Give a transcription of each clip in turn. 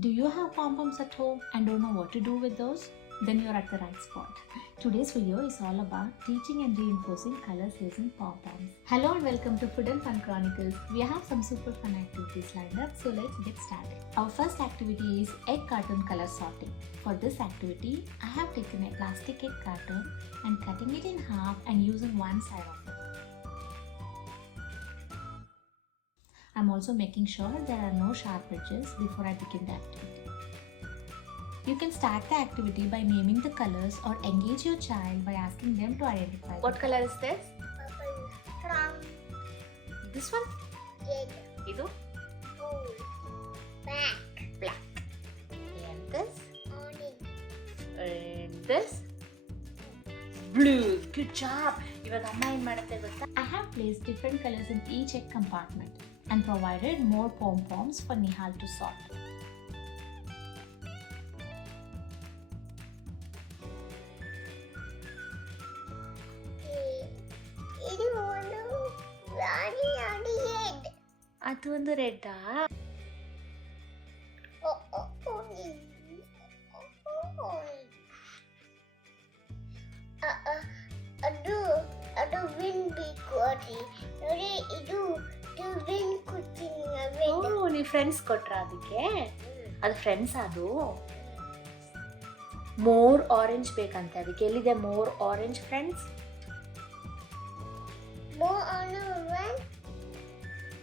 Do you have pom-poms at home and don't know what to do with those? Then you're at the right spot. Today's video is all about teaching and reinforcing colors using pom-poms. Hello and welcome to Food and Fun Chronicles. We have some super fun activities lined up, so let's get started. Our first activity is egg carton color sorting. For this activity, I have taken a plastic egg carton and cutting it in half and using one side of it. I'm also making sure there are no sharp edges before I begin the activity. You can start the activity by naming the colors or engage your child by asking them to identify. What color is this? Purple. Brown. This one? Red. Idu? Gold. Black. Black. And this? Orange. And this? Blue. Good job. I have placed different colors in each egg compartment and provided more pom-poms for Nihal to sort. ಅದು ಒಂದು red ಅದು win ಬೇಕು ಅದಿ ನೋಡಿ ಇದು win ಕುಚಿಂಗ್ ನೀವು friends ಕೊಟ್ರ ಅದಕ್ಕೆ ಅದು ಫ್ರೆಂಡ್ಸ್ ಅದು ಮೋರ್ ಆರೆಂಜ್ ಬೇಕಂತೆ ಅದಕ್ಕೆ ಎಲ್ಲಿದೆ more orange friends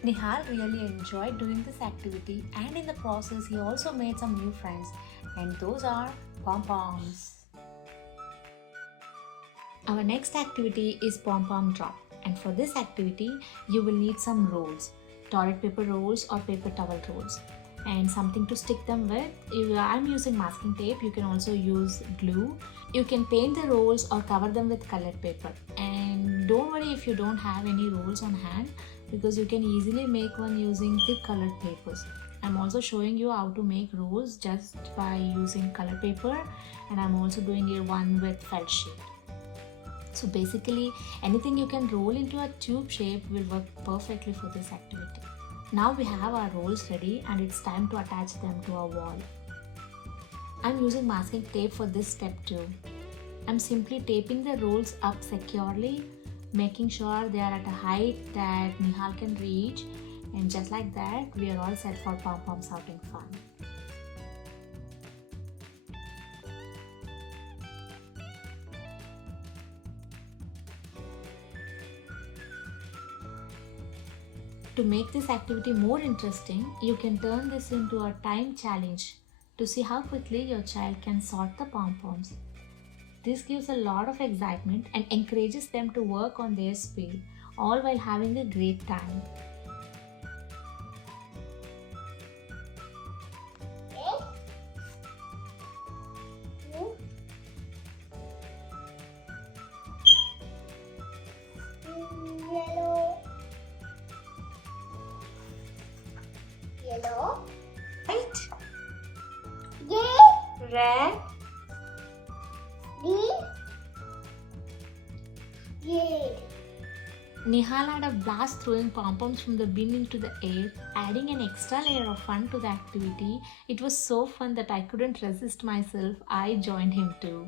Nihal really enjoyed doing this activity and in the process he also made some new friends and those are pom-poms. Our next activity is Pom Pom Drop and for this activity you will need some rolls, toilet paper rolls or paper towel rolls and something to stick them with. I'm using masking tape, you can also use glue. You can paint the rolls or cover them with colored paper and don't worry if you don't have any rolls on hand because you can easily make one using thick colored papers. I'm also showing you how to make rolls just by using colored paper and I'm also doing one with felt sheet. So basically anything you can roll into a tube shape will work perfectly for this activity. Now we have our rolls ready and it's time to attach them to our wall. I'm using masking tape for this step too. I'm simply taping the rolls up securely, making sure they are at a height that Nihal can reach, and just like that we are all set for pom-poms having fun. To make this activity more interesting, you can turn this into a time challenge to see how quickly your child can sort the pom-poms. This gives a lot of excitement and encourages them to work on their speed, all while having a great time. Yellow. Right? Yeah. Red. Red. Nihal had a blast throwing pom-poms from the bin into the air, adding an extra layer of fun to the activity. It was so fun that I couldn't resist myself. I joined him too.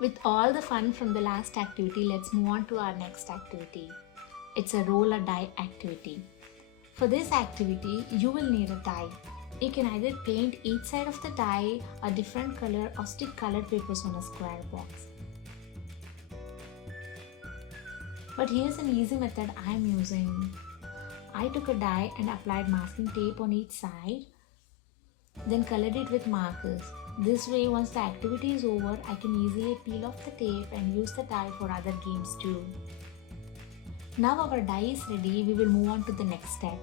With all the fun from the last activity, let's move on to our next activity. It's a roll or die activity. For this activity, you will need a die. You can either paint each side of the die a different color or stick colored papers on a square box. But here's an easy method I'm using. I took a die and applied masking tape on each side, then colored it with markers. This way, once the activity is over, I can easily peel off the tape and use the die for other games too. Now our die is ready, we will move on to the next step.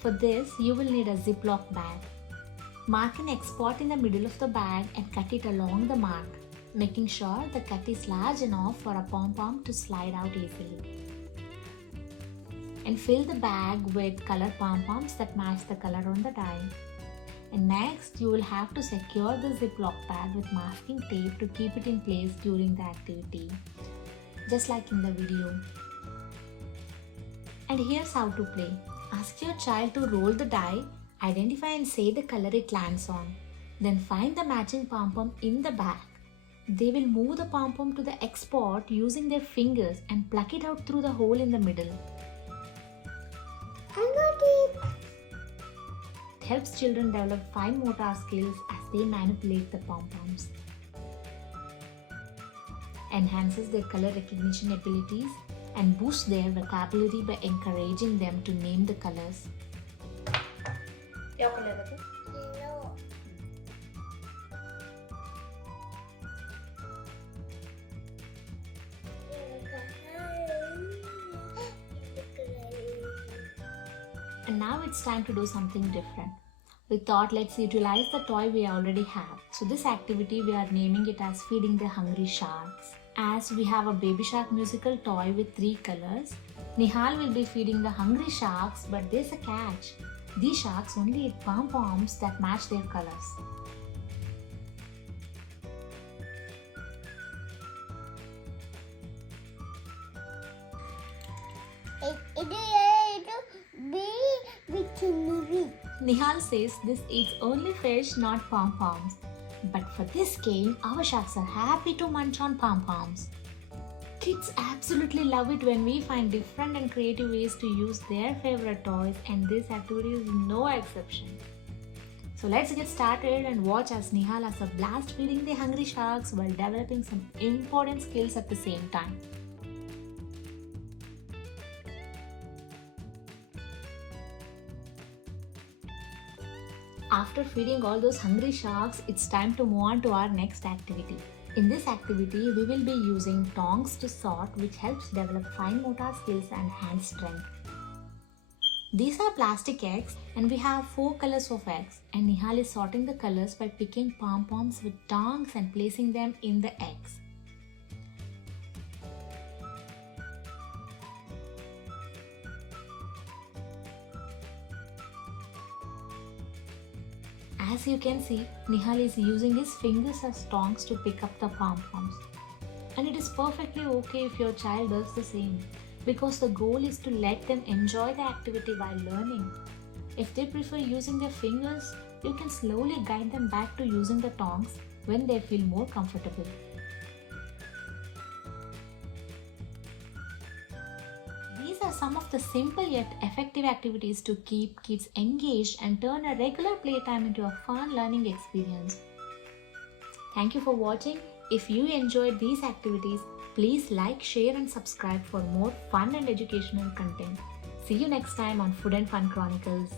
For this, you will need a Ziploc bag. Mark an X spot in the middle of the bag and cut it along the mark, making sure the cut is large enough for a pom-pom to slide out easily. And fill the bag with colored pom-poms that match the color on the die. And next, you will have to secure the Ziploc bag with masking tape to keep it in place during the activity, just like in the video. And here's how to play. Ask your child to roll the die Identify and say the color it lands on. Then find the matching pom-pom in the bag. They will move the pom-pom to the X spot using their fingers and pluck it out through the hole in the middle. I got it. It helps children develop fine motor skills as they manipulate the pom-poms. Enhances their color recognition abilities and boosts their vocabulary by encouraging them to name the colors. Yellow. And now it's time to do something different. We thought let's utilize the toy we already have. So this activity we are naming it as feeding the hungry sharks. As we have a baby shark musical toy with 3 colors, Nihal will be feeding the hungry sharks, but there's a catch. These sharks only eat pom-poms that match their colors. Nihal says this eats only fish, not pom-poms. But for this game, our sharks are happy to munch on pom-poms. Kids absolutely love it when we find different and creative ways to use their favorite toys, and this activity is no exception. So let's get started and watch as Nihal has a blast feeding the hungry sharks while developing some important skills at the same time. After feeding all those hungry sharks, it's time to move on to our next activity. In this activity, we will be using tongs to sort, which helps develop fine motor skills and hand strength. These are plastic eggs and we have 4 colors of eggs, and Nihal is sorting the colors by picking pom-poms with tongs and placing them in the eggs. As you can see, Nihal is using his fingers as tongs to pick up the pom-poms. And it is perfectly okay if your child does the same, because the goal is to let them enjoy the activity while learning. If they prefer using their fingers, you can slowly guide them back to using the tongs when they feel more comfortable. These are some of the simple yet effective activities to keep kids engaged and turn a regular playtime into a fun learning experience. Thank you for watching. If you enjoyed these activities, please like, share and subscribe for more fun and educational content. See you next time on Food and Fun Chronicles.